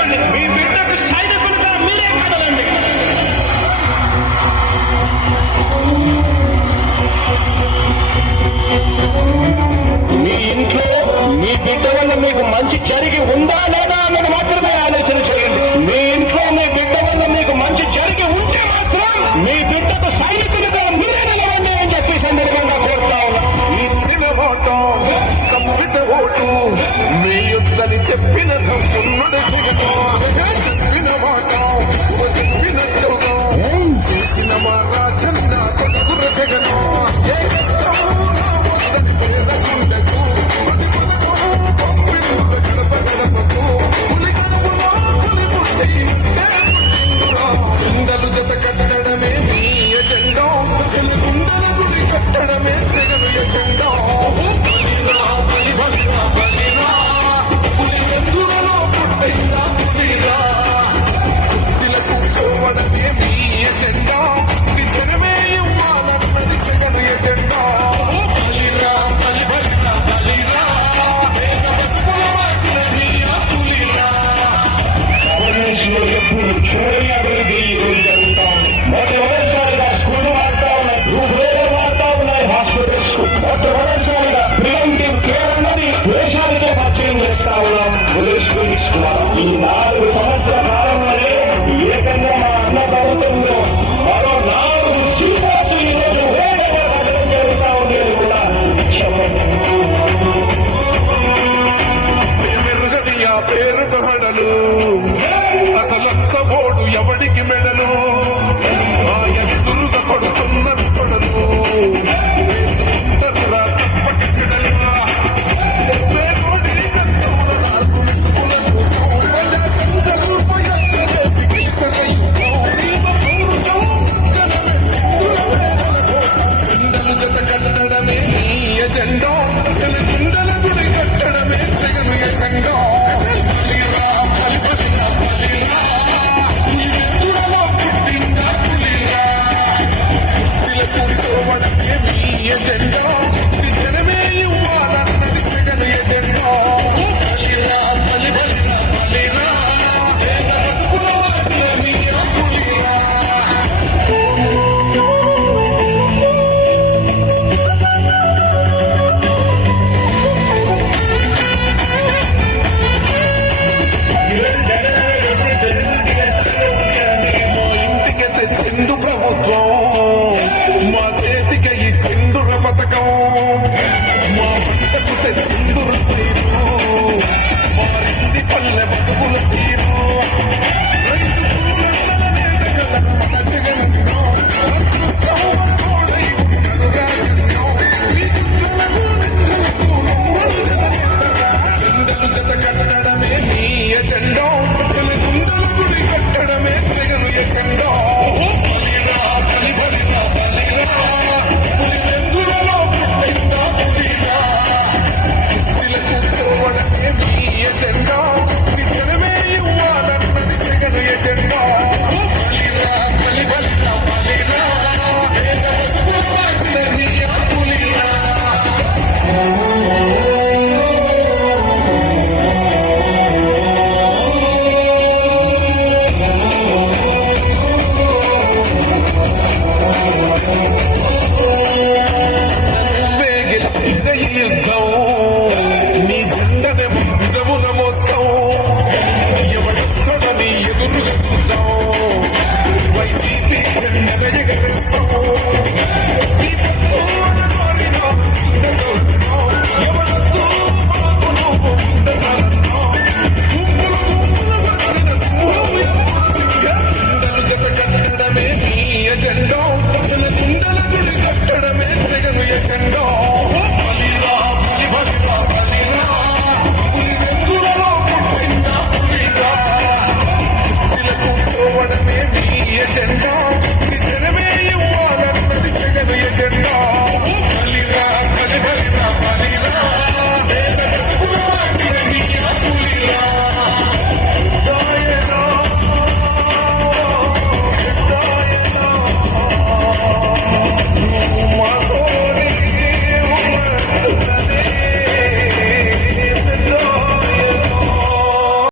గుర్తుపెట్టుకోండి, మీ బిడ్డకు సైనికులుగా మీరే కదలండి. మీ ఇంట్లో మీ బిడ్డ వల్ల మీకు మంచి జరిగి ఉందా లేదా అన్నది మాత్రమే ఆలోచన చేయండి. మీ ఇంట్లో మీ బిడ్డ వల్ల మీకు మంచి జరిగి ఉంటే మాత్రం మీ బిడ్డకు సైనికులుగా మీరే నిలవండి అని చెప్పి సందర్భంగా కోరుతా ఉన్నా. ఇచ్చిన మాట తప్పిత ఓటు మీ యుద్ధని చెప్పిన ఉన్నది జగను. చెప్పిన మాట చెప్పినట్టుగా చేసిన మా రాజన్న కొడుకుల జగను. చెండలు జత కట్టడమే మీ ఎజెండా, చెలుగుండల గుడి కట్టడమే జగన్ ఎజెండా. బలిరా బలిరా బలిరా పులి ఎత్తులలో పుట్టయ్యా పులిరా. కుర్చీల కూర్చోవడమే మీ ఎజెండా, శిక్షణమే ఇవ్వాలన్నది జగన్ ఎజెండా. బలిరా బలి బలిరా బలిరా పేద బతుకుల మార్చినది ఆ పులిరా. ఎప్పుడు చూడని అభివృద్ధి ఈ రోజు జరుగుతా ఉంది. మొట్టమొదటిసారిగా స్కూళ్లు వాడుతా ఉన్నాయి, రూపురేఖలు వాడుతా ఉన్నాయి, హాస్పిటల్స్ మొట్టమొదటిసారిగా ప్రివెంటివ్ కేర్ అన్నది దేశానికే పరిచయం చేస్తా ఉన్నాం. స్కూల్ ఇస్తున్నారు. ఈ 4 సంవత్సరాల కాలంలోనే ఏకంగా మా అన్న ప్రభుత్వంలో మరో 4 సీనియర్స్ ఈ రోజు వేగంగా పడడం జరుగుతా ఉండేది కూడా చెప్పండి. మెరుగని ఆ పేరుతో